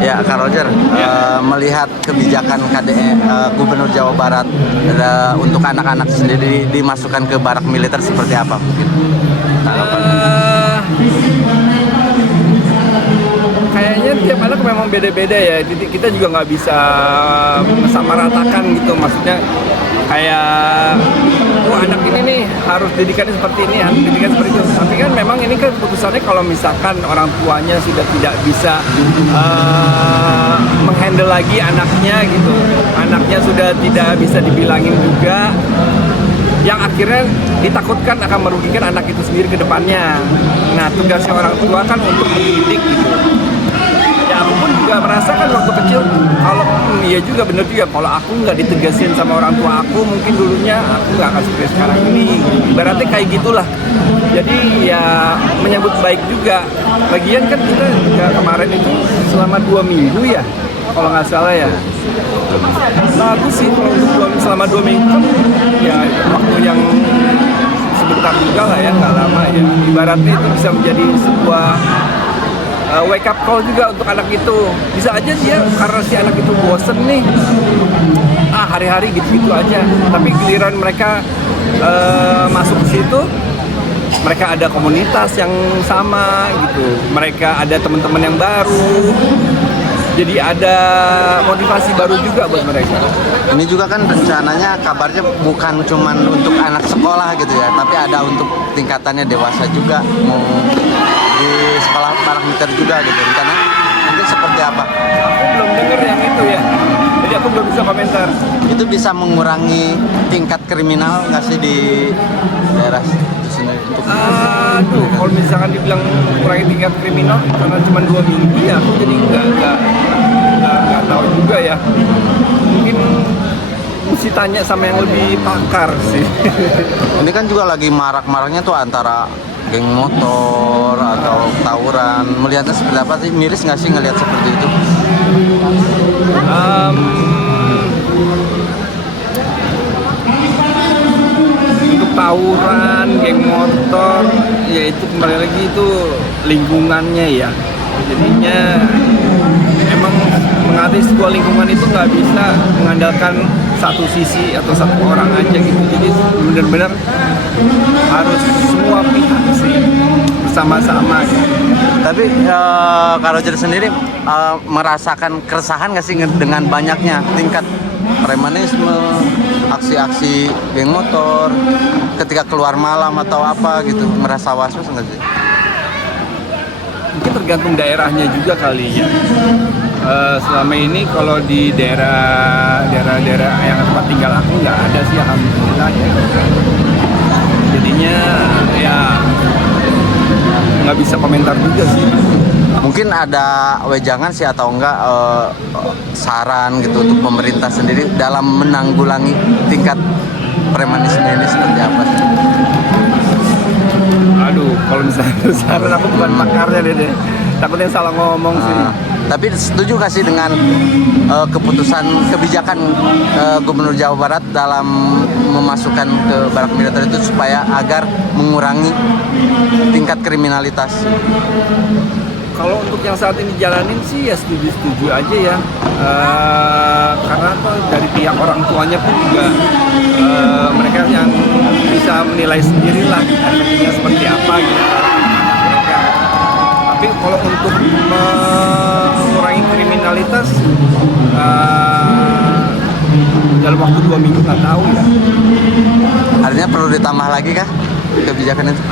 Ya, Kak Roger, melihat kebijakan Gubernur Jawa Barat untuk anak-anak sendiri dimasukkan ke barak militer seperti apa mungkin? Kayaknya tiap anak memang beda-beda ya. Kita juga nggak bisa mensamaratakan gitu. Maksudnya kayak, anak ini nih harus didikannya seperti ini, harus didikan seperti itu. Tapi kan memang ini kan keputusannya kalau misalkan orang tuanya sudah tidak bisa menghandle lagi anaknya gitu. Anaknya sudah tidak bisa dibilangin juga, yang akhirnya ditakutkan akan merugikan anak itu sendiri ke depannya. Nah, tugasnya orang tua kan untuk mendidik gitu. Ya, aku pun juga merasakan waktu kecil, kalau iya juga bener juga, kalau aku nggak ditegasin sama orang tua aku, mungkin dulunya aku nggak akan seperti sekarang ini. Ibaratnya kayak gitulah. Jadi ya menyambut baik juga. Lagian kan kita juga kemarin itu selama 2 minggu ya, kalau nggak salah ya. Bagus sih kalau untuk selama 2 minggu kan ya waktu yang sebentar juga lah ya, nggak lama ya. Ibaratnya itu bisa menjadi sebuah wake up call juga untuk anak itu. Bisa aja dia karena si anak itu bosen nih, hari-hari gitu-gitu aja. Tapi giliran mereka masuk ke situ, mereka ada komunitas yang sama gitu. Mereka ada teman-teman yang baru. Jadi ada motivasi baru juga buat mereka. Ini juga kan rencananya kabarnya bukan cuman untuk anak sekolah gitu ya, tapi ada untuk tingkatannya dewasa juga, mau di sekolah barak militer juga gitu. Rencana mungkin seperti apa? Aku belum dengar yang itu ya, jadi aku belum bisa komentar. Itu bisa mengurangi tingkat kriminal nggak sih di daerah itu sendiri? Kalau misalkan dibilang kurangi tingkat kriminal karena cuma 2 minggu ya, aku jadi nggak tahu juga ya. Mungkin mesti tanya sama yang lebih pakar sih. Ini kan juga lagi marak-maraknya tuh antara geng motor atau tawuran. Melihatnya seperti apa sih? Miris nggak sih ngelihat seperti itu? Untuk tawuran, geng motor, ya itu kembali lagi itu lingkungannya ya. Jadinya emang mengatasi sebuah lingkungan itu nggak bisa mengandalkan satu sisi atau satu orang aja gitu. Jadi benar-benar harus semua pihak sih bersama-sama. Tapi Kak Roger sendiri merasakan keresahan nggak sih dengan banyaknya tingkat premanisme, aksi-aksi geng motor ketika keluar malam atau apa gitu, merasa was-was nggak sih? Mungkin tergantung daerahnya juga kali ya. Selama ini kalau di daerah yang tempat tinggal aku nggak ada sih, alhamdulillah ya. Jadinya ya nggak bisa komentar juga sih. Mungkin ada wejangan sih atau enggak saran gitu untuk pemerintah sendiri dalam menanggulangi tingkat premanisme ini seperti apa sih? Aduh, kalau misalnya saran aku bukan pakarnya deh. Takutnya salah ngomong sih. Tapi setuju nggak sih dengan kebijakan Gubernur Jawa Barat dalam memasukkan ke barak militer itu supaya agar mengurangi tingkat kriminalitas? Kalau untuk yang saat ini jalanin sih ya setuju-setuju aja ya. Karena dari pihak orang tuanya pun juga mereka yang bisa menilai sendirilah efeknya seperti apa gitu. Tapi kalau untuk mengurangi kriminalitas dalam waktu 2 minggu nggak tahu ya. Artinya perlu ditambah lagi kah kebijakan itu?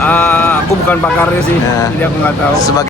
Aku bukan pakarnya sih, jadi aku nggak tahu. Sebagai